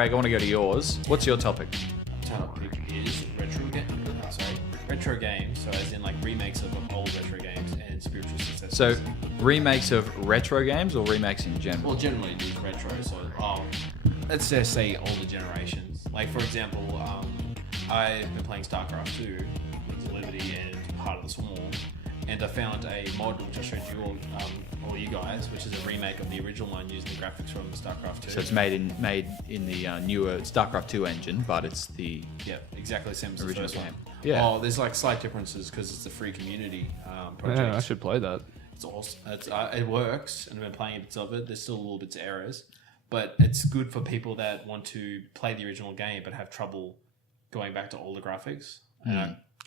Craig, I want to go to yours. What's your topic? Topic is retro games. So as in like remakes of old retro games and spiritual successors. So, remakes of retro games or remakes in general? Well, generally it is retro. So let's just say older generations. Like for example, I've been playing StarCraft 2, Liberty and Heart of the Swarm, and I found a mod which I showed you all you guys, which is a remake of the original one using the graphics from StarCraft 2. So it's made in the newer StarCraft 2 engine, but it's the exactly the same as the original first game. one. Yeah. Oh, there's like slight differences because it's a free community project. Yeah, I should play that. It's awesome. It works, and I've been playing bits of it. There's still a little bits of errors, but it's good for people that want to play the original game but have trouble going back to older graphics.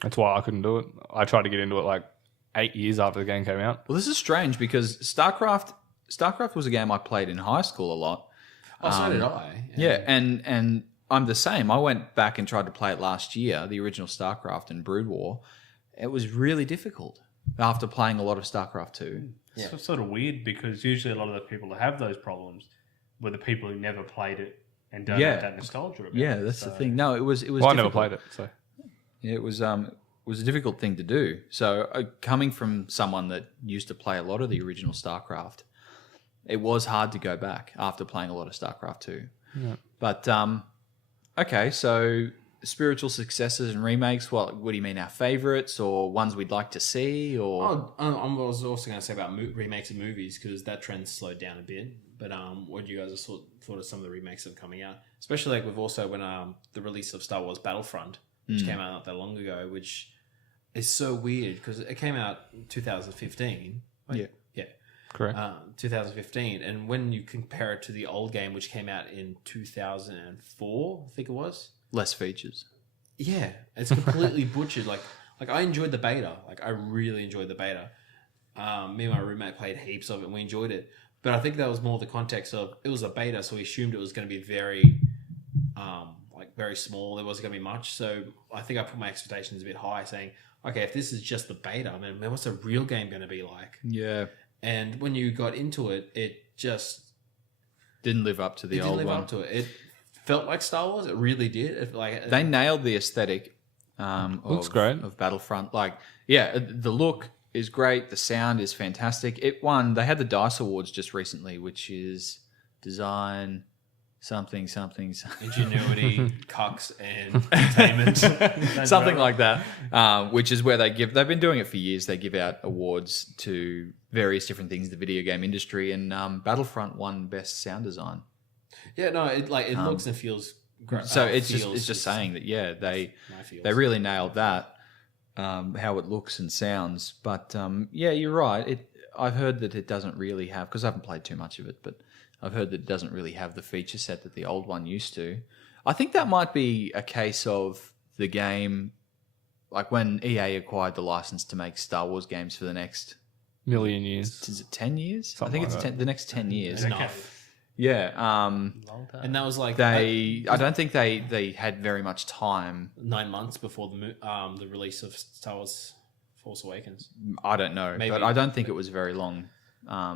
That's why I couldn't do it. I tried to get into it like 8 years after the game came out. Well, this is strange because StarCraft was a game I played in high school a lot. Oh, so did I. Yeah, and I'm the same. I went back and tried to play it last year, the original StarCraft and Brood War. It was really difficult after playing a lot of StarCraft 2. Yeah. It's sort of weird because usually a lot of the people that have those problems were the people who never played it and don't have that nostalgia about it. Yeah, that's the thing. No, it was. Well, I never played it, so it was a difficult thing to do. So coming from someone that used to play a lot of the original StarCraft, it was hard to go back after playing a lot of StarCraft 2. Yeah. But okay, so spiritual successors and remakes. What do you mean? Our favorites or ones we'd like to see? Or I was also going to say about remakes of movies because that trend's slowed down a bit. But what do you guys have thought of some of the remakes that are coming out? Especially like with also when the release of Star Wars Battlefront, which came out not that long ago, which is so weird because it came out in 2015. Yeah. correct. 2015. And when you compare it to the old game, which came out in 2004, I think it was. less features. Yeah, it's completely butchered. Like I enjoyed the beta. Like I really enjoyed the beta. Me and my roommate played heaps of it and we enjoyed it. But I think that was more the context of it was a beta, so we assumed it was going to be very, very small. There wasn't going to be much. So I think I put my expectations a bit high, saying, okay, if this is just the beta, man, what's a real game going to be like? Yeah. And when you got into it, it just didn't live up to the old one. It didn't live up to it. It felt like Star Wars. It really did. They nailed the aesthetic. Looks great of Battlefront. The look is great. The sound is fantastic. It won. They had the DICE Awards just recently, which is design something. Ingenuity, cucks, and entertainment. Something like that, which is where they've been doing it for years. They give out awards to various different things in the video game industry, and Battlefront won Best Sound Design. Yeah, no, it looks and feels great. So it's just saying that they really nailed that, how it looks and sounds. But you're right. I've heard that it doesn't really have, because I haven't played too much of it, but I've heard that it doesn't really have the feature set that the old one used to. I think that might be a case of the game, like when EA acquired the license to make Star Wars games for the next million years. Is it 10 years? Something I think like it's the next 10 years. Enough. Yeah. Long time. And that was like I don't think they had very much time. 9 months before the release of Star Wars Force Awakens. I don't know, Maybe. but I don't think it was very long.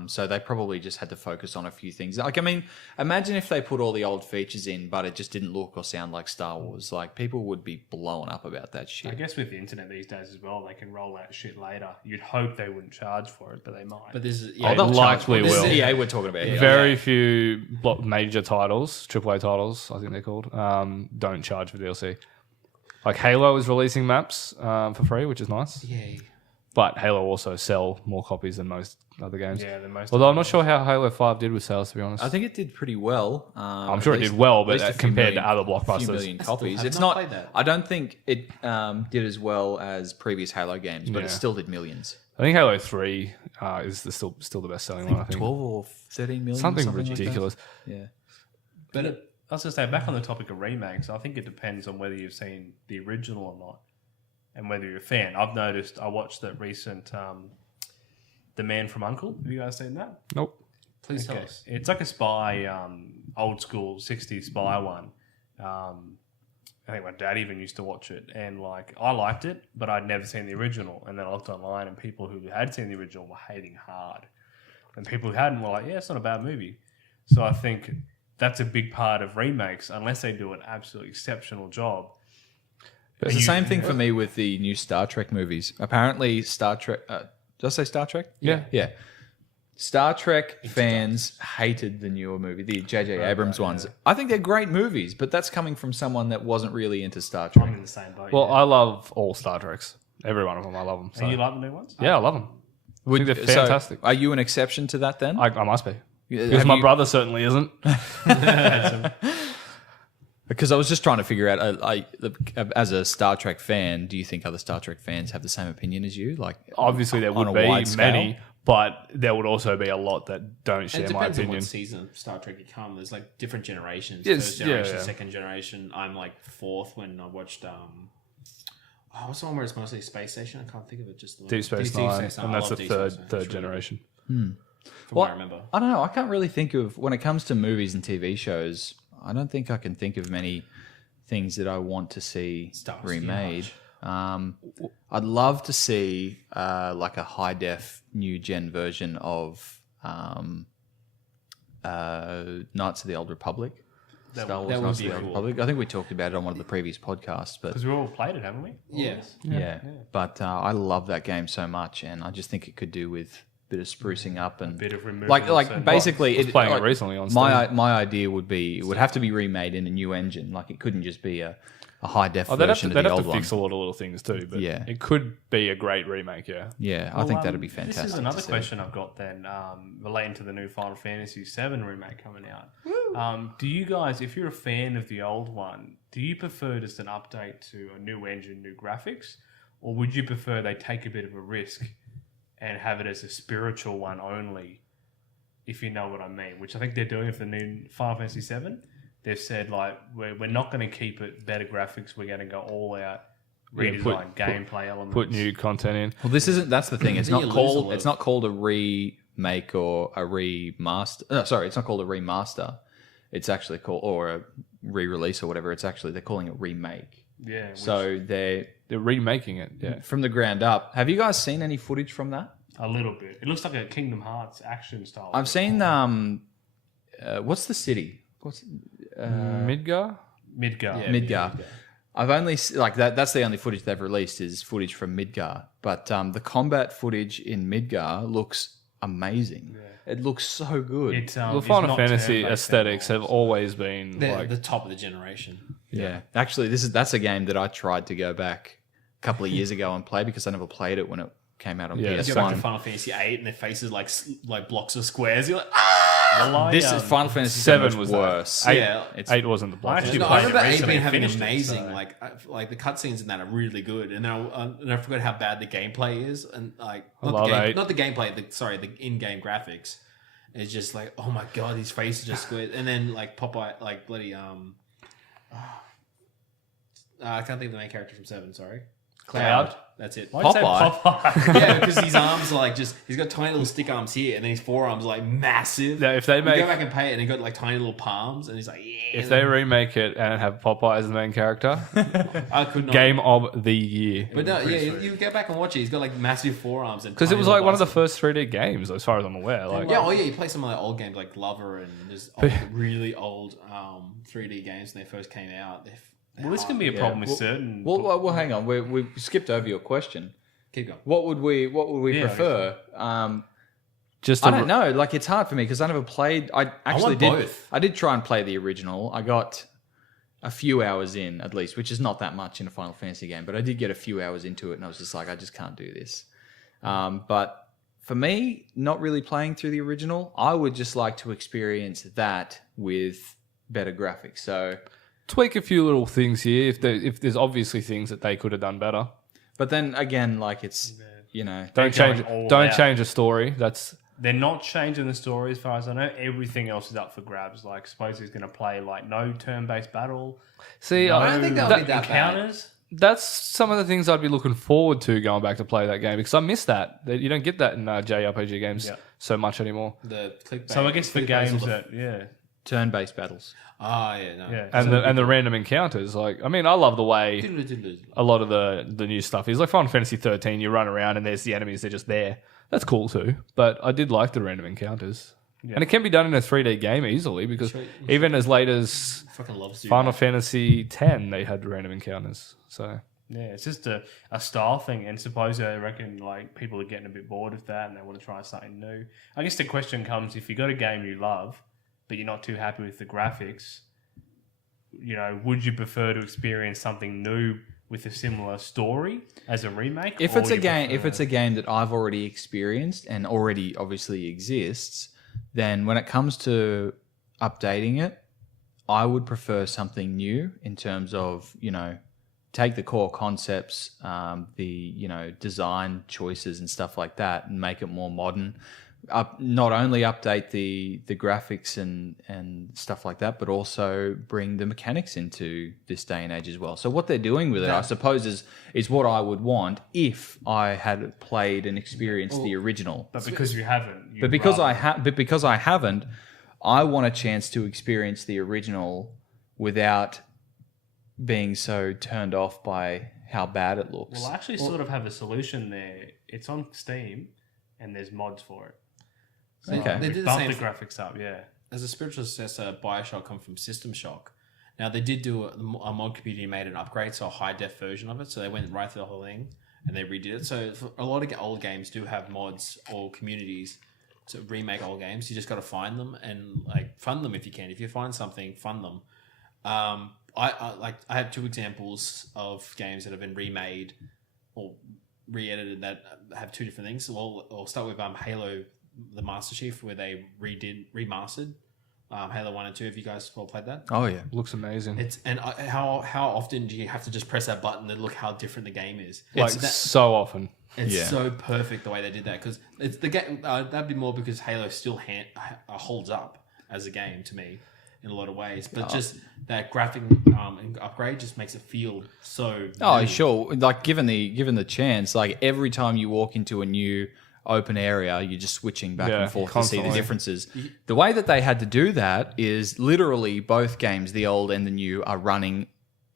So they probably just had to focus on a few things. Like, I mean, imagine if they put all the old features in, but it just didn't look or sound like Star Wars. Like, people would be blown up about that shit. I guess with the internet these days as well, they can roll out shit later. You'd hope they wouldn't charge for it, but they might. But this is they'll likely charge. This will. is EA we're talking about. Yeah. Very few major titles, AAA titles, I think they're called, don't charge for DLC. Like Halo is releasing maps for free, which is nice. Yay. But Halo also sell more copies than most other games. Yeah, than most. Although I'm not sure how Halo 5 did with sales, to be honest. I think it did pretty well. I'm sure it did well, but compared to other blockbusters. A few million copies. Have It's not not. played that. I don't think it did as well as previous Halo games, but it Yeah. still did millions. I think Halo 3 is still the best selling one. I think 12 or 13 million. something like that. ridiculous. Yeah. But I was going to say, back on the topic of remakes, I think it depends on whether you've seen the original or not, and whether you're a fan. I've noticed. I watched that recent The Man from U.N.C.L.E. Have you guys seen that? Nope. Please tell us. It's like a spy, old school 60s spy one. I think my dad even used to watch it, and I liked it, but I'd never seen the original. And then I looked online, and people who had seen the original were hating hard, and people who hadn't were like, "Yeah, it's not a bad movie." So I think that's a big part of remakes, unless they do an absolutely exceptional job. It's the same thing for me with the new Star Trek movies. Apparently, Star Trek. Did I say Star Trek? Yeah. Star Trek fans hated the newer movie, the J.J. Abrams ones. Yeah. I think they're great movies, but that's coming from someone that wasn't really into Star Trek. I'm in the same boat. Well, I love all Star Treks. Every one of them, I love them. So. And you like the new ones? Yeah, I love them. I think they're fantastic. So are you an exception to that then? I must be. Because my brother certainly isn't. Because I was just trying to figure out, as a Star Trek fan, do you think other Star Trek fans have the same opinion as you? Like, obviously there would be many, but there would also be a lot that don't share my opinion. It depends on what season of Star Trek you come. There's like different generations. Yes, First generation, second generation. I'm like fourth when I watched. What's the one where it's mostly space station? I can't think of it. Just Deep Space Nine, and that's the third generation. From what I remember. I don't know. I can't really think of, when it comes to movies and TV shows, I don't think I can think of many things that I want to see remade. I'd love to see like a high def new gen version of Knights of the Old Republic. Star Wars Knights of the Old Republic. I think we talked about it on one of the previous podcasts, but because we all played it, haven't we? Yeah. But I love that game so much, and I just think it could do with a bit of sprucing up and a bit of removing. Like basically, I was playing it recently on Steam. My idea would be it would have to be remade in a new engine. Like it couldn't just be a high def version of the old one. They'd have to fix a lot of little things too, but it could be a great remake. Yeah, I think that'd be fantastic. This is another question I've got then, relating to the new Final Fantasy VII remake coming out. Do you guys, if you're a fan of the old one, do you prefer just an update to a new engine, new graphics, or would you prefer they take a bit of a risk and have it as a spiritual one only, if you know what I mean? Which I think they're doing for the new Final Fantasy VII. They've said, like, we're not going to keep it better graphics. We're going to go all out, redesign gameplay elements. Put new content in. Well, this isn't, that's the thing. It's not called a remake or a remaster. No, sorry, it's not called a remaster. It's actually called, or a re-release or whatever. They're calling it remake. Yeah. So they're remaking it, from the ground up. Have you guys seen any footage from that? A little bit. It looks like a Kingdom Hearts action style. I've seen what's the city? Midgar. Yeah, Midgar. I've only that's the only footage they've released is footage from Midgar. But the combat footage in Midgar looks amazing. Yeah. It looks so good. The Final Fantasy aesthetics have always been the top of the generation. Yeah. Actually, that's a game that I tried to go back a couple of years ago and play because I never played it when it came out on PS1. You go back to Final Fantasy 8 and their faces like blocks of squares. You're like, this is Final Fantasy 7 was worse. 8 wasn't the block. I remember 8 having amazing. Like the cutscenes in that are really good, and I forgot how bad the gameplay is, and not the gameplay. The in-game graphics. It's just like, oh my god, his face is just squared, and then like Popeye, like bloody I can't think of the main character from 7. Sorry. Cloud. That's it. Popeye. Yeah, because his arms are like he's got tiny little stick arms here, and then his forearms are like massive. Now, if they go back and pay it, and he got like tiny little palms, and he's like, yeah. If they remake it and have Popeye as the main character, I could not. Game of the year. But no, you go back and watch it. He's got like massive forearms, and because it was like one of the first 3D games, as far as I'm aware. Like, you play some of the old games like Glover and just really old 3D games when they first came out. Well, this can be a problem with certain. Well, hang on. We skipped over your question. Keep going. What would we prefer? I don't know. Like, it's hard for me because I never played. I did both. I did try and play the original. I got a few hours in at least, which is not that much in a Final Fantasy game, but I did get a few hours into it, and I was just like, I just can't do this. But for me, not really playing through the original, I would just like to experience that with better graphics. So. Tweak a few little things here if there's obviously things that they could have done better. But then again, like it's don't change a story. They're not changing the story as far as I know. Everything else is up for grabs. Like suppose he's going to play like no turn-based battle. See, I don't think that'll be that encounters. Bad. That's some of the things I'd be looking forward to going back to play that game because I miss that. You don't get that in JRPG games so much anymore. So I guess for games turn-based battles. And the random encounters, like I love the way a lot of the new stuff is. Like Final Fantasy 13, you run around and there's the enemies, they're just there. That's cool too. But I did like the random encounters. And it can be done in a 3D game easily because even as late as fucking loves to do Final that. Fantasy X, they had random encounters. So Yeah, it's just a style thing, and suppose I reckon like people are getting a bit bored of that and they want to try something new. I guess the question comes: if you got a game you love, but you're not too happy with the graphics, would you prefer to experience something new with a similar story as a remake? If or it's would a you game, prefer- if it's a game that I've already experienced and already obviously exists, then when it comes to updating it, I would prefer something new in terms of take the core concepts, the design choices and stuff like that, and make it more modern. Not only update the graphics and stuff like that, but also bring the mechanics into this day and age as well. So what they're doing with it, I suppose, is what I would want if I had played and experienced the original. But because you haven't, But because I haven't, I want a chance to experience the original without being so turned off by how bad it looks. Well, I actually sort of have a solution there. It's on Steam, and there's mods for it. So Okay. They we did the bumped same the graphics up, yeah. as a spiritual successor. BioShock come from System Shock. Now they did do a mod community made an upgrade, so a high def version of it. So they went right through the whole thing and they redid it. So a lot of old games do have mods or communities to remake old games. You just got to find them and fund them if you can. If you find something, fund them. I have two examples of games that have been remade or re-edited that have two different things. So I'll start with Halo, the Master Chief, where they remastered Halo 1 and 2. Have you guys all played that? Oh yeah, looks amazing. How often do you have to just press that button and look how different the game is? So often. It's so perfect the way they did that, because it's the game. That'd be more because Halo still holds up as a game to me in a lot of ways, but just that graphic upgrade just makes it feel so. Oh, new. sure. Like given the chance, like every time you walk into a new open area, you're just switching back and forth to see the constantly. differences. The way that they had to do that is literally both games, the old and the new, are running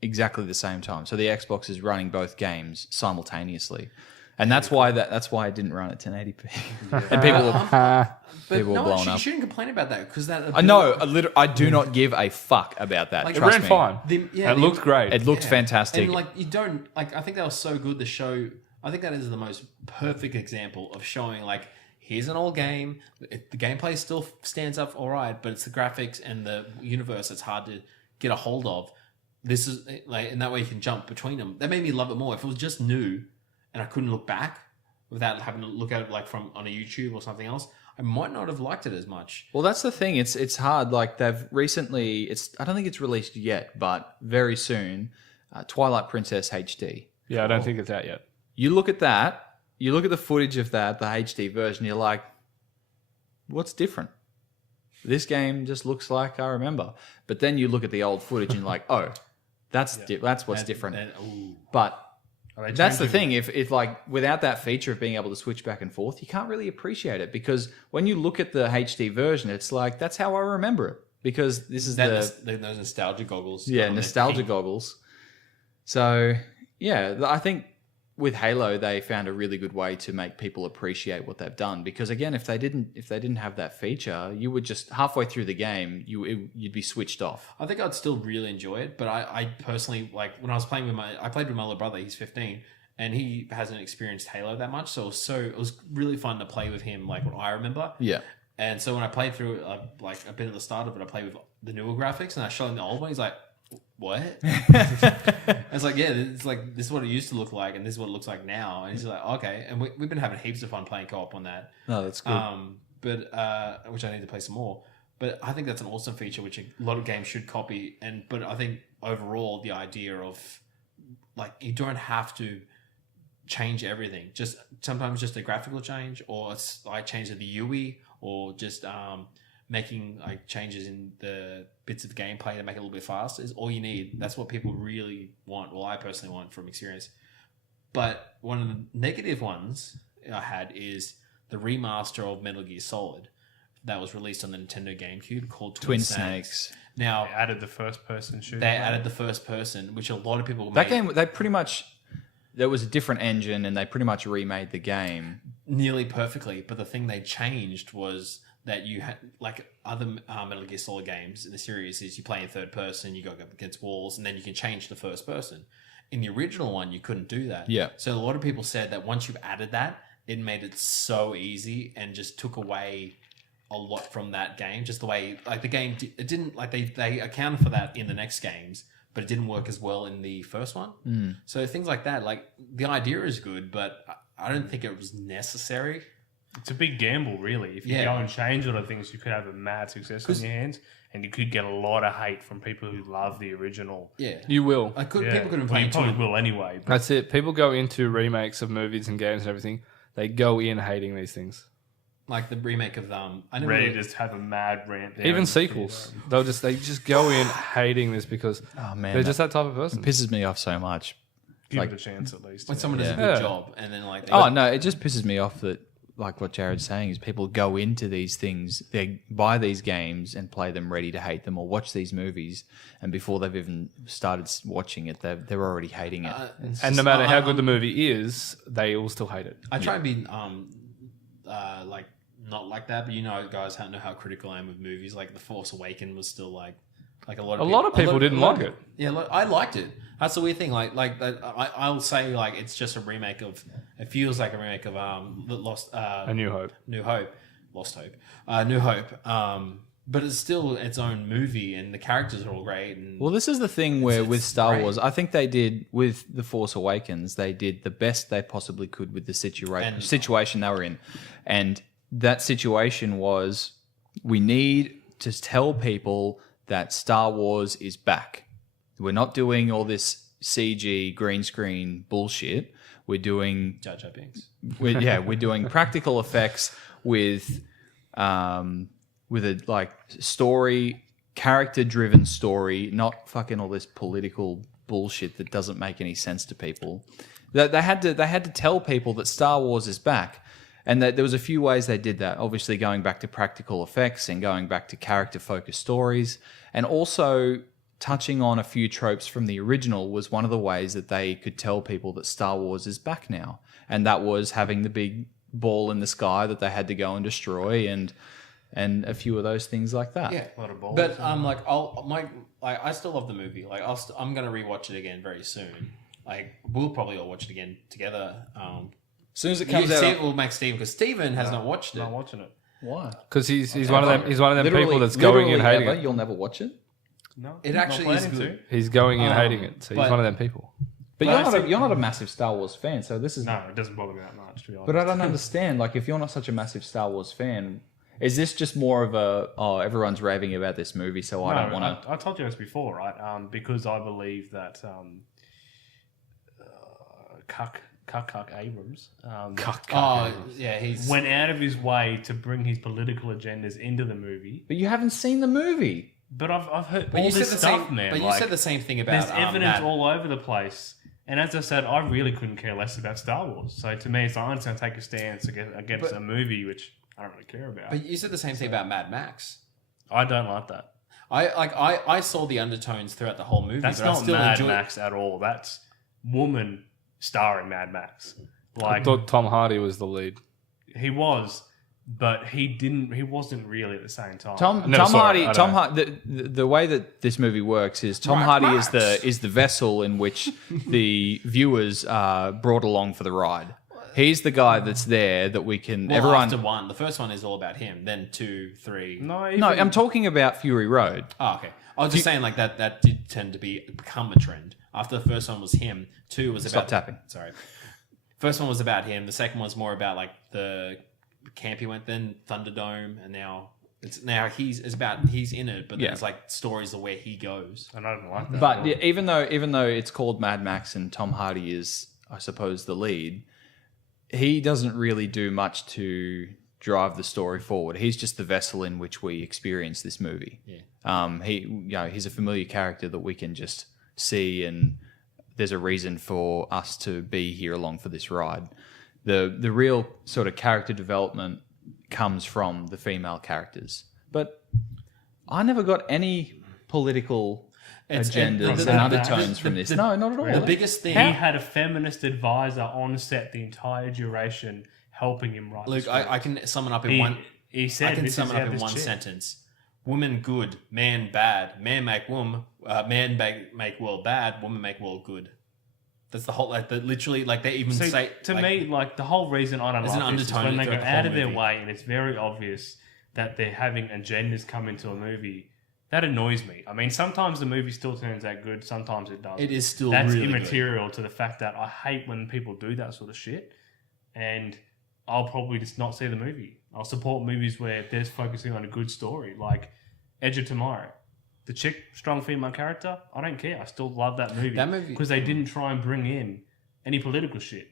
exactly the same time. So the Xbox is running both games simultaneously. And that's why it didn't run at 1080p. And people were blown up. You shouldn't complain about that, because that. I know. I do not give a fuck about that. Like, It Trust ran me. fine. It looked great. It looked fantastic. And you don't I think that was so good to show. I think that is the most perfect example of showing here's an old game. The gameplay still stands up all right, but it's the graphics and the universe that's hard to get a hold of. This is and that way you can jump between them. That made me love it more. If it was just new and I couldn't look back without having to look at it from on a YouTube or something else, I might not have liked it as much. Well, that's the thing. It's hard. They've recently. I don't think it's released yet, but very soon. Twilight Princess HD. Yeah, I don't think it's out yet. You look at that. You look at the footage of that, the HD version. You're like, what's different? This game just looks like I remember. But then you look at the old footage and you're like, oh, that's what's different. But that's the thing. If without that feature of being able to switch back and forth, you can't really appreciate it, because when you look at the HD version, it's like, that's how I remember it, because this is those nostalgia goggles. Yeah, nostalgia goggles. So yeah, I think with Halo they found a really good way to make people appreciate what they've done, because again, if they didn't have that feature, you would just halfway through the game you'd be switched off. I think I'd still really enjoy it, but I personally, when I was playing I played with my little brother. He's 15 and he hasn't experienced Halo that much, so it was really fun to play with him, what I remember. Yeah. And so when I played through a bit at the start of it, I played with the newer graphics and I showed him the old one. He's like, what? I was like, yeah, it's this is what it used to look like and this is what it looks like now. And he's like, okay. And we've been having heaps of fun playing co-op on that. No, that's good. But which I need to play some more. But I think that's an awesome feature which a lot of games should copy. But I think overall the idea of you don't have to change everything. Sometimes just a graphical change, or change of the UI, or just making changes in the bits of gameplay to make it a little bit faster is all you need. That's what people really want. Well, I personally want from experience. But one of the negative ones I had is the remaster of Metal Gear Solid that was released on the Nintendo GameCube called Twin Snakes. Now, They added the first person shooter. they added the first person, which a lot of people That game, they pretty much, there was a different engine and they pretty much remade the game. nearly perfectly. But the thing they changed was that you had like other Metal Gear Solid games in the series is you play in third person, you go up against walls, and then you can change to first person. In the original one, you couldn't do that. Yeah. So a lot of people said that once you've added that, it made it so easy and just took away a lot from that game. Just the way, like the game, it didn't like they accounted for that in the next games, but it didn't work as well in the first one. So things like that, like the idea is good, but I don't think it was necessary. It's a big gamble, really. If you go and change a lot of things, you could have a mad success on your hands, and you could get a lot of hate from people who love the original. Yeah, You will. People couldn't play you it probably will anyway. But That's it. People go into remakes of movies and games and everything. They go in hating these things. like the remake of I never ready really, to just have a mad rant. There Even sequels, they just go in hating this because they're just that type of person. It pisses me off so much. Give it a chance at least. when someone does a good job and then like Oh no, it just pisses me off that, like what Jared's saying, is people go into these things, they buy these games and play them ready to hate them, or watch these movies, and before they've even started watching it, they're already hating it. And no matter how good the movie is, they all still hate it. I try and be like not like that, but you know, guys know how critical I am with movies. Like The Force Awakens was still like a lot of people didn't like it. Yeah, I liked it. That's the weird thing. I'll say like it's just a remake of. It feels like a remake of Lost. A New Hope. Lost Hope. New Hope. But it's still its own movie, and the characters are all great. And Well, this is the thing where with Star great. Wars, I think they did with The Force Awakens, they did the best they possibly could with the situation they were in. And that situation was, we need to tell people that Star Wars is back. We're not doing all this CG green screen bullshit. We're doing Jar Jar Binks. we're doing practical effects with a like story, character-driven story, not fucking all this political bullshit that doesn't make any sense to people. They had to tell people that Star Wars is back, and that there was a few ways they did that. Obviously, going back to practical effects and going back to character-focused stories, and also touching on a few tropes from the original was one of the ways that they could tell people that Star Wars is back now, and that was having the big ball in the sky that they had to go and destroy, and a few of those things like that. Yeah, A lot of balls. but I still love the movie. Like I'm gonna rewatch it again very soon. Like we'll probably all watch it again together. As soon as it comes out, We'll make Steven, because Steven has not watched it. Not watching it. why? Because he's one of them. He's one of them people that's going and hating it. You'll never watch it. No, It not actually is planning good. He's going and hating it. So he's but- one of them people. But Well, you're not a massive Star Wars fan, so this is. No, it doesn't bother me that much, to be honest. But I don't understand. Like, if you're not such a massive Star Wars fan, is this just more of everyone's raving about this movie, so I don't want to? I told you this before, right? Because I believe that Cuck Abrams Yeah, he's went out of his way to bring his political agendas into the movie. But you haven't seen the movie. But I've heard But all you said this the stuff, same. man. But you like, said the same thing about there's evidence Matt. all over the place. And as I said, I really couldn't care less about Star Wars. So to me, it's like, I'm just going to take a stance against a movie which I don't really care about. But you said the same thing about Mad Max. I don't like that. I saw the undertones throughout the whole movie. That's but I not still Mad enjoyed Max at all. That's woman starring Mad Max. I Like thought Tom Hardy was the lead. he was, but he wasn't really at the same time. Tom never saw Hardy. it. I Tom don't Hardy. The way that this movie works is Tom Hardy is the vessel in which the viewers are brought along for the ride. He's the guy that's there that we can. Well, everyone. after one, the first one is all about him. Then 2, 3. No, No, I'm talking about Fury Road. Oh, okay. I was just saying like that did tend to become a trend. After the first one was him, 2 was Stop about tapping. Sorry. First one was about him. The second one was more about like the camp he went. Then Thunderdome, and now he's in it. But Yeah. there's like stories of where he goes. and I don't like that. But yeah, even though it's called Mad Max and Tom Hardy is, I suppose, the lead, he doesn't really do much to drive the story forward. He's just the vessel in which we experience this movie. Yeah. He's a familiar character that we can just see, and there's a reason for us to be here along for this ride. The real sort of character development comes from the female characters, but I never got any political agendas and undertones from this. No, not at all. The biggest thing. he had a feminist advisor on set the entire duration, helping him write. Luke, the script. I can sum it up in one. He said, I can this sum is it up how in this one chick- sentence: woman good, man bad, man make woman, man make world bad, woman make world good. That's the whole, like, literally, like, they even So say to like, me, like the whole reason I don't There's an like this is undertone when they go throughout the out whole of their movie. way and it's very obvious that they're having agendas come into a movie. That annoys me. I mean, sometimes the movie still turns out good, sometimes it doesn't. it is still That's really immaterial to the fact that I hate when people do that sort of shit, and I'll probably just not see the movie. I'll support movies where they're focusing on a good story, like Edge of Tomorrow. The chick, strong female character, I don't care. I still love that movie. That movie- because they didn't try and bring in any political shit.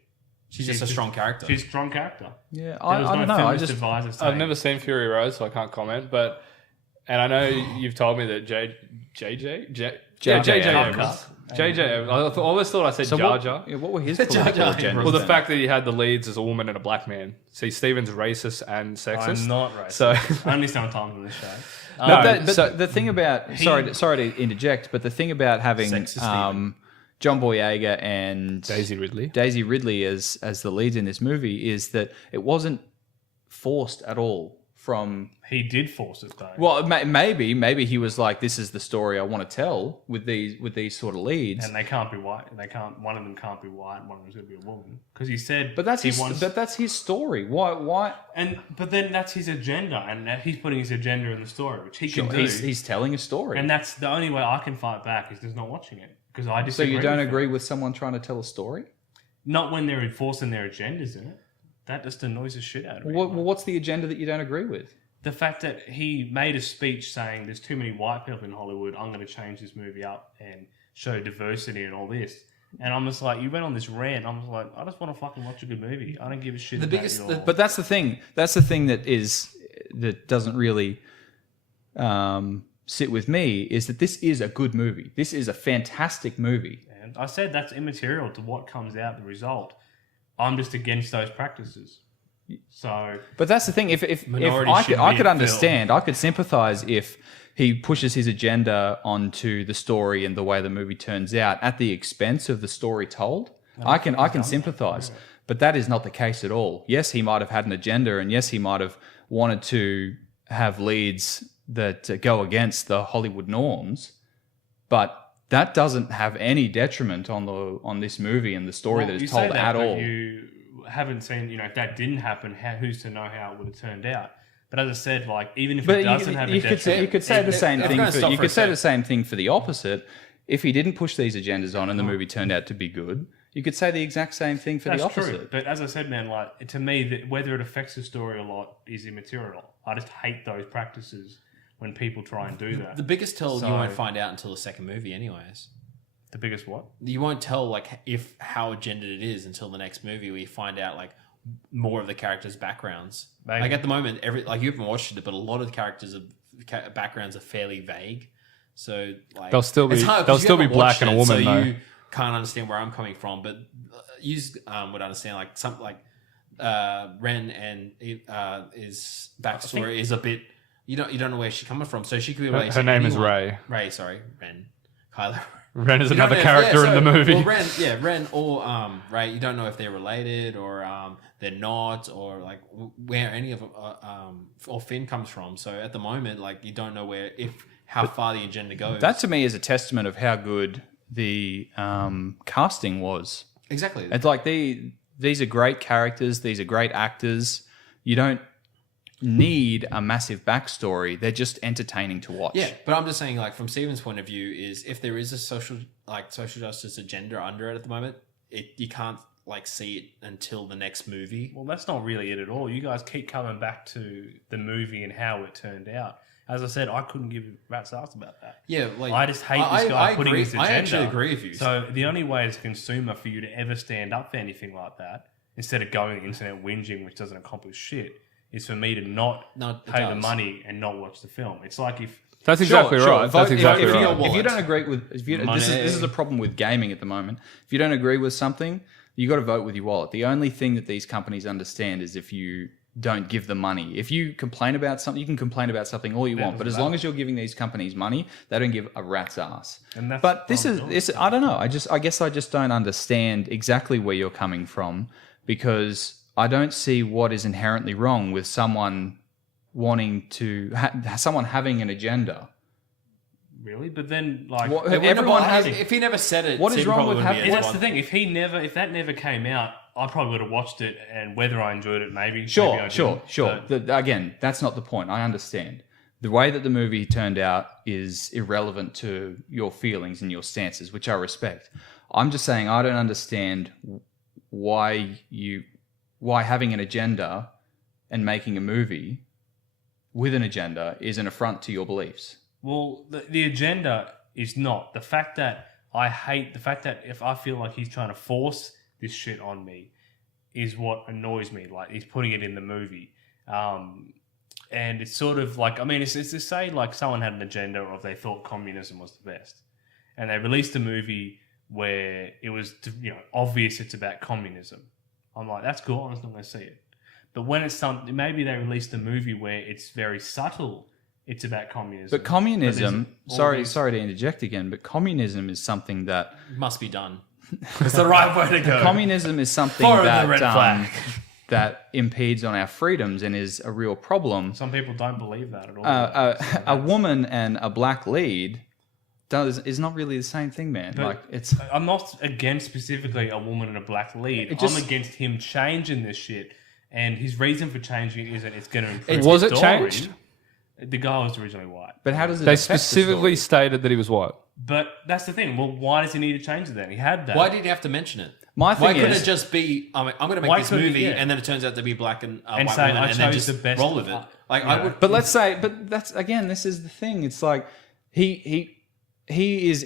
She's just a strong character. She's a strong character. Yeah, There I was don't know. feminist advisor saying, I've never seen Fury Road, so I can't comment. But and I know you've told me that JJ Abrams. I always thought I said So Jar Jar. what were his Jar political Jar agendas? Well, the then? fact that he had the leads as a woman and a black man. See, Steven's racist and sexist. I'm not racist. So Only sometimes on this show. But the thing about sorry to interject, but the thing about having Sexist John Boyega and Daisy Ridley as the leads in this movie is that it wasn't forced at all from. He did force it though. Well, maybe he was like, "This is the story I want to tell with these sort of leads." And they can't be white. They can't. One of them can't be white. One of them's going to be a woman. Because he said, But that's he his. wants. But that's his story. Why? But then that's his agenda, and he's putting his agenda in the story, which he can do. He's telling a story. And that's the only way I can fight back is just not watching it because I So disagree. you don't with agree it. with someone trying to tell a story? Not when they're enforcing their agendas in it. That just annoys the shit out of me. Well, what's the agenda that you don't agree with? The fact that he made a speech saying there's too many white people in Hollywood, I'm going to change this movie up and show diversity and all this. And I'm just like, you went on this rant. I'm just like, I just want to fucking watch a good movie. I don't give a shit. But that's the thing. That's the thing that doesn't really sit with me is that this is a good movie. This is a fantastic movie. And I said that's immaterial to what comes out the result. I'm just against those practices. So, But that's the thing. If Minority I should could, I be could in understand, I could sympathize if he pushes his agenda onto the story and the way the movie turns out at the expense of the story told. I can sympathize, but that is not the case at all. Yes, he might have had an agenda, and yes, he might have wanted to have leads that go against the Hollywood norms, but that doesn't have any detriment on this movie and the story that you is say told that, at but all. You haven't seen, if that didn't happen, who's to know how it would have turned out? But as I said, like even if it doesn't have a you could say the same thing. You could say the same thing for the opposite. If he didn't push these agendas on and the movie turned out to be good, you could say the exact same thing for the opposite. True. But as I said, man, like to me, whether it affects the story or not is immaterial. I just hate those practices when people try and do that. The biggest tell you won't find out until the second movie, anyways. The biggest what? You won't tell like how agented it is until the next movie where you find out like more of the characters' backgrounds. Maybe. Like at the moment, you haven't watched it, but a lot of the characters' backgrounds are fairly vague. So like They'll still be- it's hard 'cause they'll you still be haven't black watched and a it, woman, so though. you can't understand where I'm coming from. But you would understand like something like Ren and his backstory is a bit. You don't know where she's coming from, so she could be. Her name is Ray. Ray, sorry, Ren. Kylo. Ren is You don't another know character in the movie. Well, Ren or Ray. You don't know if they're related or they're not, or like where any of them or Finn comes from. So at the moment, like you don't know how far the agenda goes. That to me is a testament of how good the casting was. exactly. It's like these are great characters. These are great actors. You don't need a massive backstory. They're just entertaining to watch. Yeah, but I'm just saying, like from Steven's point of view, is if there is a social justice agenda under it at the moment, you can't like see it until the next movie. Well, that's not really it at all. You guys keep coming back to the movie and how it turned out. As I said, I couldn't give a rat's ass about that. Yeah, like I just hate this guy putting his agenda. I actually agree with you. So the only way as a consumer for you to ever stand up for anything like that, instead of going to the internet whinging, which doesn't accomplish shit, is for me to not pay the money and not watch the film. It's like if That's exactly right. If That's exactly if right. If you don't agree with, this is a problem with gaming at the moment. If you don't agree with something, you got to vote with your wallet. The only thing that these companies understand is if you don't give them money. If you complain about something, you can complain about something all you want, but as long as you're giving these companies money, they don't give a rat's ass. And that's But this is I don't know. I guess I just don't understand exactly where you're coming from, because I don't see what is inherently wrong with someone wanting to someone having an agenda. Really, but then like Everyone has. If he never said it, What is Tim wrong probably with wouldn't be having- as that's the one. thing. If that never came out, I probably would have watched it, and whether I enjoyed it, maybe. Sure. maybe I didn't. But Again, that's not the point. I understand. The way that the movie turned out is irrelevant to your feelings and your stances, which I respect. I'm just saying I don't understand why having an agenda and making a movie with an agenda is an affront to your beliefs. Well, the agenda is not. The fact that I hate the fact that if I feel like he's trying to force this shit on me is what annoys me. Like he's putting it in the movie. And it's sort of like, I mean, it's to say like someone had an agenda or if they thought communism was the best. And they released a movie where it was, obvious it's about communism. I'm like, that's cool. I'm just not going to see it. But when it's something, maybe they released a movie where it's very subtle. It's about communism. But communism, But sorry to interject again, but communism is something that Must be done. it's the right way to go. communism is something Fire the that red flag. that impedes on our freedoms and is a real problem. Some people don't believe that at all. A woman and a black lead is not really the same thing, man. But like it's I'm not against specifically a woman and a black lead. It just- I'm against him changing this shit. And his reason for changing it isn't it's going to improve Was the it story. changed? The guy was originally white. but how does it They affect the specifically story? stated that he was white. But that's the thing. Well, why does he need to change it then? He had that. Why did he have to mention it? My Why thing couldn't is it just be? I'm going to make Why this couldn't it- movie, yeah. and then it turns out to be black and And white say, woman, I and then chose just the best roll with it. Like Yeah. I would. But let's say, but that's again, this is the thing. It's like he is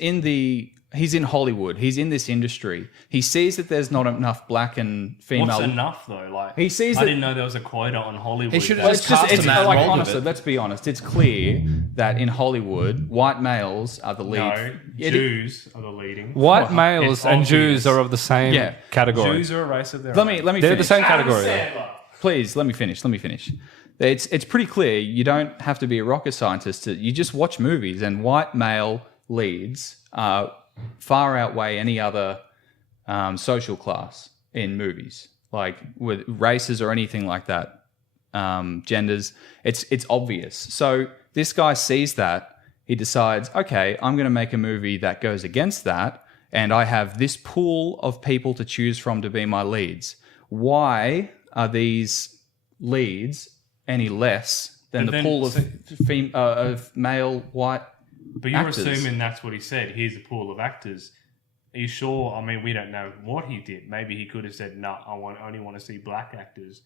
he's in Hollywood. He's in this industry. He sees that there's not enough black and female. What's enough though? Like He sees I that- didn't know there was a quota on Hollywood. He should that- have It's just just, cast it's him out like, and rolled with honestly, it. let's be honest. It's clear that in Hollywood, white males are the lead. no, Jews are the leading. White It's males and obvious. Jews are of the same Yeah. category. Jews are a race of their Let own. me They're finish. the same Adam category. though. Sandler. Please, let me finish. It's pretty clear. You don't have to be a rocket scientist. You just watch movies, and white male leads far outweigh any other social class in movies, like with races or anything like that. Genders, it's obvious. So this guy sees that. He decides, okay, I'm going to make a movie that goes against that, and I have this pool of people to choose from to be my leads. Why are these leads any less than But the then- pool so- of male white But you're actors? assuming that's what he said. Here's a pool of actors. Are you sure? I mean, we don't know what he did. Maybe he could have said, "No, I only want to see black actors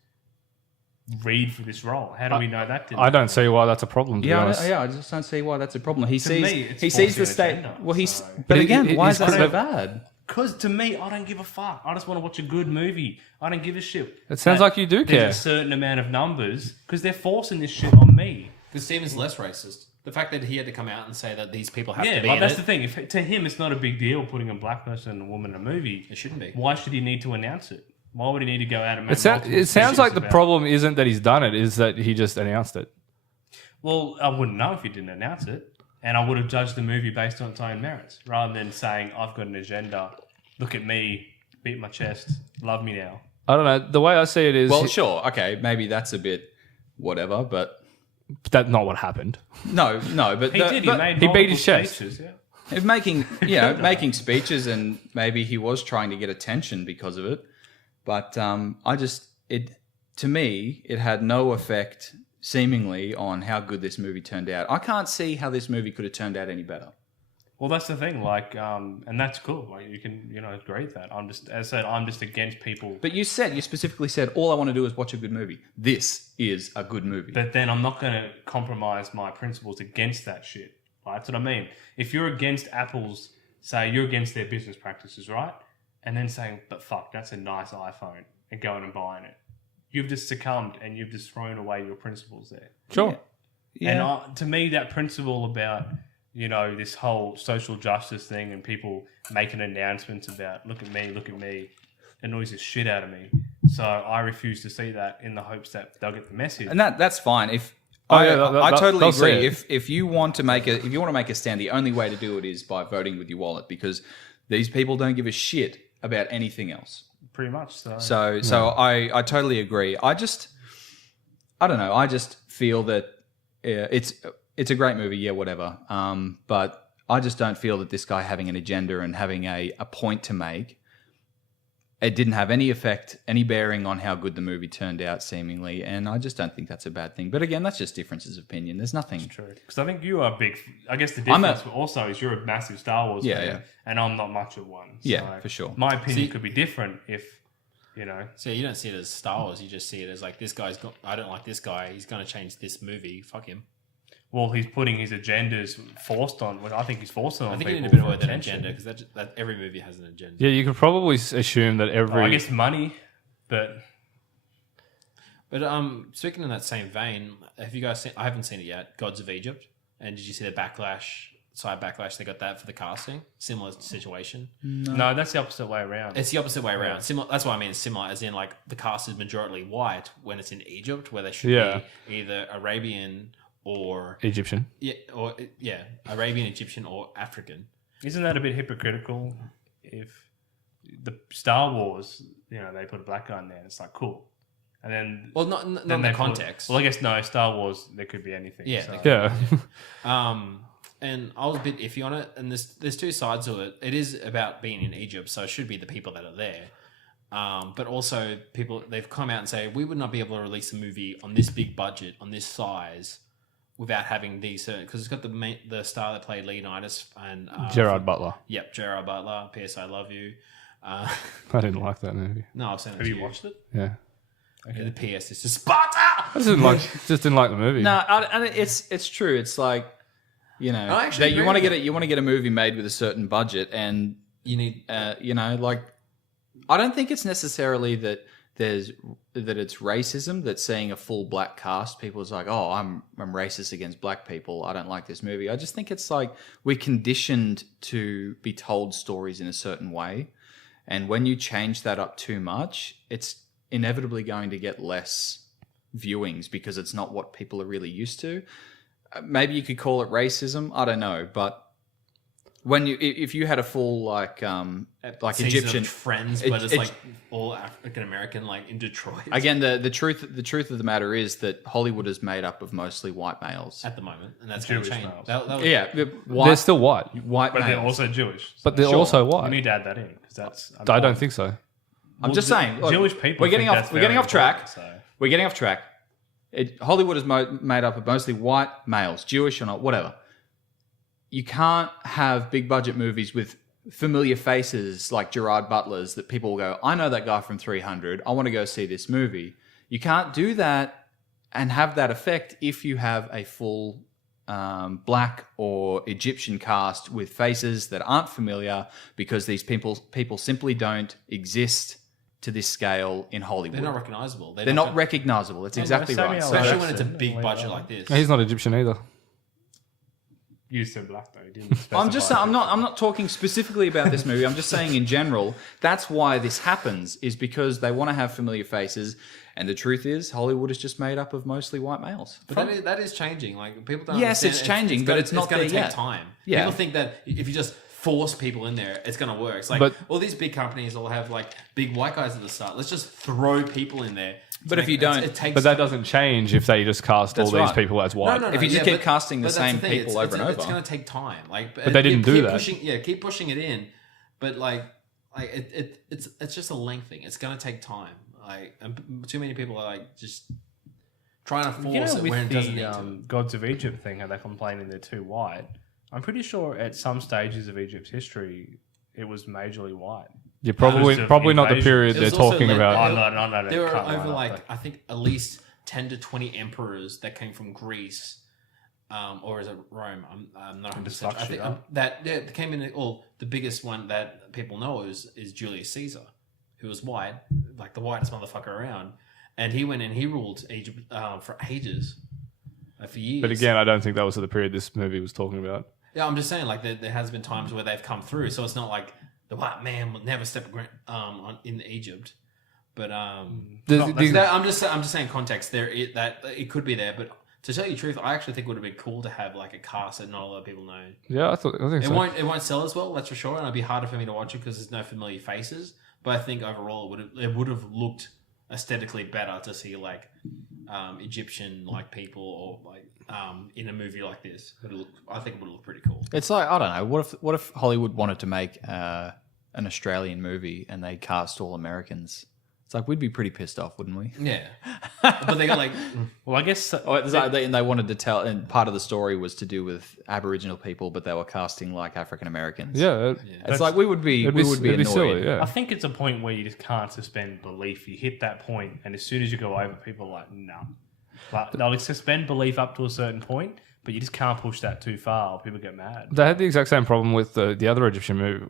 read for this role." How do we know that didn't I don't happen? see why that's a problem. To be honest. I just don't see why that's a problem. He sees me, it's he sees forcing the state. agenda, Well, he's so- but But again, why he's is that so kind of- bad? Because to me, I don't give a fuck. I just want to watch a good movie. I don't give a shit. It sounds That like you do care. There's a certain amount of numbers because they're forcing this shit on me. Because Steven's less racist. The fact that he had to come out and say that these people have Yeah, to be like in that's it, the thing. If to him, it's not a big deal putting a black person and a woman in a movie. it shouldn't be. Why should he need to announce it? Why would he need to go out and make It, sounds multiple sounds like the decisions about- problem isn't that he's done it; is that he just announced it. Well, I wouldn't know if he didn't announce it, and I would have judged the movie based on its own merits, rather than saying I've got an agenda. Look at me, beat my chest, love me now. I don't know. The way I see it is, Well, sure, okay, maybe that's a bit whatever, but that's not what happened. no, but He did. He but made he beat multiple his chest. speeches, yeah. if making making speeches, and maybe he was trying to get attention because of it. But to me, it had no effect, seemingly, on how good this movie turned out. I can't see how this movie could have turned out any better. Well, that's the thing. Like, and that's cool. Like, you can, agree with that. As I said, I'm just against people. But you specifically said, all I want to do is watch a good movie. This is a good movie. But then I'm not going to compromise my principles against that shit. Right? That's what I mean. If you're against Apple's, say you're against their business practices, right? And then saying, but fuck, that's a nice iPhone, and going and buying it. You've just succumbed and you've just thrown away your principles there. Sure. Yeah. And to me, that principle about, this whole social justice thing and people making announcements about, look at me, annoys the shit out of me. So I refuse to see that in the hopes that they'll get the message. And that's fine. If Oh, I, yeah, I totally they'll see agree. it. If you want to make a stand, the only way to do it is by voting with your wallet, because these people don't give a shit about anything else. Pretty much. So I totally agree. I don't know. I just feel that it's a great movie, yeah, whatever. But I just don't feel that this guy having an agenda and having a point to make, it didn't have any effect, any bearing on how good the movie turned out, seemingly. And I just don't think that's a bad thing. But again, that's just differences of opinion. There's nothing. It's true. Because I think you are big. I guess the difference also is you're a massive Star Wars fan, and I'm not much of one. So yeah, for sure. My opinion could be different if, So you don't see it as Star Wars. You just see it as like, this guy's I don't like this guy. He's going to change this movie. Fuck him. Well, he's putting his agendas forced on. Well, I think he's forced on. I think you people need a bit for more than an attention. agenda, because that every movie has an agenda. Yeah, you could probably assume that every. I guess money, but Speaking in that same vein, have you guys seen? I haven't seen it yet. Gods of Egypt, and did you see the side backlash they got that for the casting? Similar situation. no, that's the opposite way around. It's the opposite way around. Similar. That's why I mean similar, as in like the cast is majority white when it's in Egypt, where they should be either Arabian or Egyptian. Arabian, Egyptian, or African. Isn't that a bit hypocritical? If the Star Wars, they put a black guy in there, it's like cool, and then not in the context. I guess no, Star Wars there could be anything. Yeah, so. Yeah. And I was a bit iffy on it, and there's two sides to it. It is about being in Egypt, so it should be the people that are there. But also they've come out and say we would not be able to release a movie on this big budget, on this size, without having these certain, because it's got the star that played Leonidas and Gerard Butler. Yep, Gerard Butler. P.S. I love you. I didn't like that movie. No, I've seen it. Have you watched it? Yeah. Okay. The P.S. is just Sparta. I just didn't like the movie. No, and it's true. It's like, I actually that you agree want to with get you want to get a movie made with a certain budget, and you need like, I don't think it's necessarily that it's racism that seeing a full black cast, people's like, oh, I'm racist against black people, I don't like this movie. I just think it's like we're conditioned to be told stories in a certain way, and when you change that up too much, it's inevitably going to get less viewings because it's not what people are really used to. Maybe you could call it racism, I don't know, but if you had a full like Egyptian Friends, but it's like all African American, like in Detroit. Again, the truth of the matter is that Hollywood is made up of mostly white males at the moment, and that's going to Jewish change. males. That was, They're still white. white But males. they're also Jewish. But they're Sure. also You white. need to add that in because that's. I don't think so. I'm just saying, look, Jewish people. We're getting think off. that's We're getting very off track. important, so. We're getting off track. Hollywood is made up of mostly white males, Jewish or not, whatever. You can't have big budget movies with familiar faces like Gerard Butler's that people will go, I know that guy from 300. I want to go see this movie. You can't do that and have that effect if you have a full black or Egyptian cast with faces that aren't familiar, because these people simply don't exist to this scale in Hollywood. they're not recognizable. They're not recognizable. That's exactly right. Samuel So, especially when it's a Jackson, big like budget that. like this. He's not Egyptian either. You said black though. You didn't I'm just specify. I'm not talking specifically about this movie. I'm just saying in general, that's why this happens, is because they want to have familiar faces, and the truth is Hollywood is just made up of mostly white males. But that is changing. Like people don't. Yes, understand. it's changing, but it's not going there to take yet. time. Yeah. People think that if you just force people in there, it's going to work. It's like But- all these big companies will have like big white guys at the start. Let's just throw people in there. But if you don't- it takes. But that doesn't change if they just cast all That's these right. people as white. If you just keep but- casting the but that's same thing, people over and it's over. going to take time. Like, But they didn't do keep that. Pushing, keep pushing it in. But it's just a length thing. It's going to take time. Like, and too many people are like just trying to force You know, it where it with doesn't need the to. Gods of Egypt thing, how they're complaining they're too white. I'm pretty sure at some stages of Egypt's history, it was majorly white. You're probably Because of probably not the invasion. period It they're was also talking led- about. No, There were can't over line up, I think at least 10 to 20 emperors that came from Greece, or is it Rome? I'm not 100%. I think that came in. Well, the biggest one that people know is Julius Caesar, who was white, like the whitest motherfucker around, and he went and he ruled Egypt for ages, for years. But again, I don't think that was the period this movie was talking about. Yeah, I'm just saying, like there has been times where they've come through, so it's not like the white man will never step in Egypt. But I'm just saying context there. It could be there, but to tell you the truth, I actually think it would have been cool to have like a cast that not a lot of people know. Yeah, I think It so. won't sell as well, that's for sure, and it'd be harder for me to watch it because there's no familiar faces. But I think overall it would have looked aesthetically better to see like Egyptian-like people or like in a movie like this. I think it would look pretty cool. It's like, I don't know. What if Hollywood wanted to make an Australian movie and they cast all Americans? It's like, we'd be pretty pissed off, wouldn't we? Yeah, but they got like, Well, I guess And they wanted to tell, and part of the story was to do with Aboriginal people, but they were casting like African Americans. Yeah. It's like we would be annoyed. Silly, yeah. I think it's a point where you just can't suspend belief. You hit that point, and as soon as you go over, people are like, no. Like, they'll suspend belief up to a certain point, but you just can't push that too far, or people get mad. They had the exact same problem with the other Egyptian movie.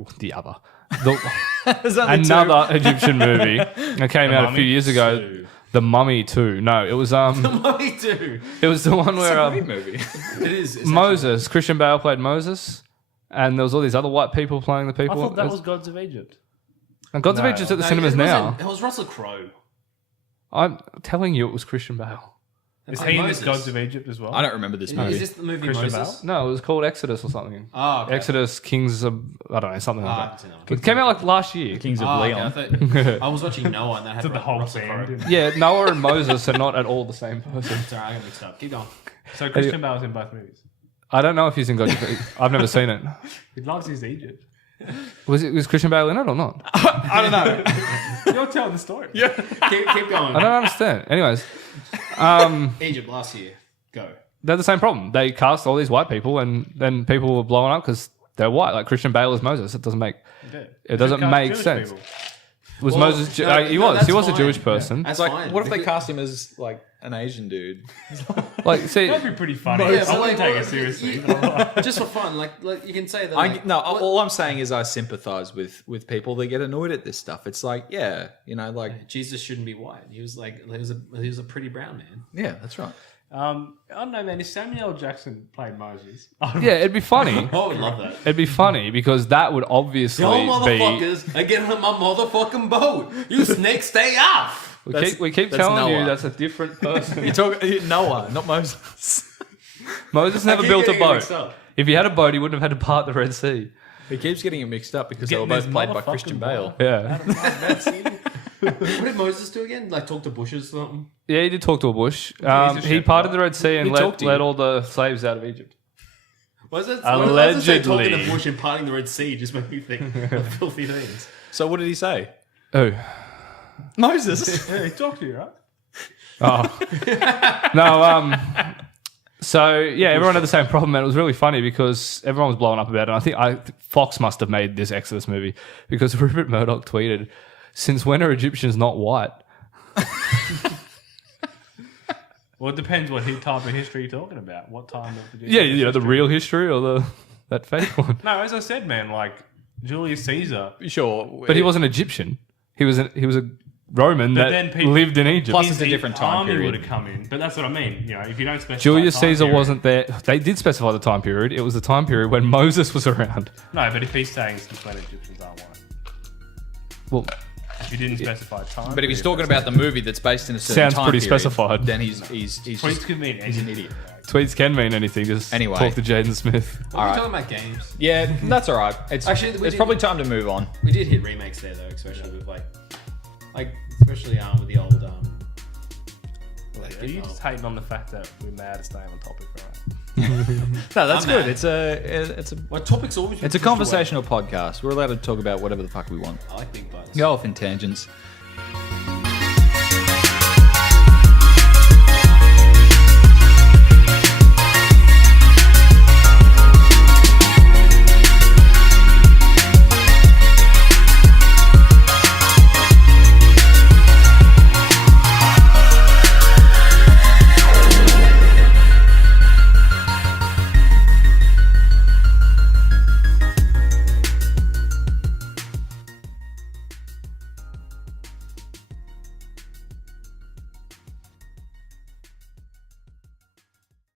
There's only Another Egyptian movie that came out a few years ago. 2. The Mummy 2. No, it was The Mummy 2. it was the one where It's a great movie. It is. It's Moses, Christian Bale played Moses, and there was all these other white people playing the I people. thought that was Gods of Egypt. And Gods of No. Egypt's at the No, cinemas it now. wasn't- It was Russell Crowe. I'm telling you, it was Christian Bale. Is Like he in Moses. this Gods of Egypt as well? I don't remember this movie. Is this the movie Christian Moses? No, it was called Exodus or something. Oh, okay. Exodus, Kings of I don't know, something Oh, I like haven't that. seen that one. It came out like last year. Kings of Oh, okay, Leon. I thought- I was watching Noah and that had To the whole Russell band. Crowe. didn't it? Yeah, Noah and Moses are not at all the same person. Sorry, I got mixed up. Keep going. So Christian Bale's in both movies. I don't know if he's in Gods of Egypt. I've never seen it. He loves his Egypt. Was Christian Bale in it or not? I don't know. You're telling the story. Keep going. I don't understand. Anyways, Egypt last year. Go. they're the same problem. They cast all these white people, and then people were blowing up because they're white. Like Christian Bale is Moses. It doesn't make Jewish sense. people. Was Well, Moses? no, He no, was. that's He was a fine. Jewish person. That's Like, fine. what if they cast him as like an Asian dude? Like, see, That'd be pretty funny. Yeah, I but wouldn't like, take it seriously. just for fun? Like you can say that. All I'm saying is I sympathize with people that get annoyed at this stuff. It's like, yeah, like, Jesus shouldn't be white. He was a pretty brown man. yeah, that's right. I don't know, man. If Samuel L. Jackson played Moses, yeah, it'd be funny. Oh, I would love that. It'd be funny because that would obviously Yo, be. motherfuckers, I get on my motherfucking boat. You snakes, stay off. We keep that's telling you Noah. that's a different person. You're talking Noah, not Moses. Moses never keep built a getting it mixed boat. up. If he had a boat, he wouldn't have had to part the Red Sea. He keeps getting it mixed up because Getting they were this both played by motherfucking Christian ball. Bale. Yeah. What did Moses do again? Like talk to bushes or something? Yeah, he did talk to a bush. He's a He shepherd, parted right? the Red Sea and He talked to let you. all the slaves out of Egypt. Was it Allegedly. talking to bush and parting the Red Sea just made me think of filthy things. So what did he say? Oh. Moses. yeah, he talked to you, right? Oh. No, so yeah, everyone had the same problem, and it was really funny because everyone was blowing up about it. And I think Fox must have made this Exodus movie because Rupert Murdoch tweeted, "Since when are Egyptians not white?" Well, it depends what type of history you're talking about. What time of the Yeah, the real history or that fake one. No, as I said, man, like Julius Caesar. Sure, But he wasn't Egyptian. He was a Roman But that then people- lived in Egypt. Plus, it's a different time army period. would have come in, but that's what I mean. You know, if you don't specify Julius time Caesar period- wasn't there. They did specify the time period. It was the time period when Moses was around. No, but if he's saying since when Egyptians are white, Well, if you didn't specify time, But if he's period, talking about the movie that's based in a certain Sounds time pretty period, specified. then he's tweets just, could mean he's an anything. idiot. tweets can mean anything. Just Anyway. talk to Jaden Smith. We're All right. talking about games. Yeah, that's all right. It's Actually, we it's did- probably time to move on. We did hit remakes there though, especially with like especially with the old Are you just hating on the fact that we're mad to stay on topic, right? No, that's I'm good. mad. It's a What topics always been it's a pushed away. conversational podcast. We're allowed to talk about whatever the fuck we want. I like big butts. Go off in tangents.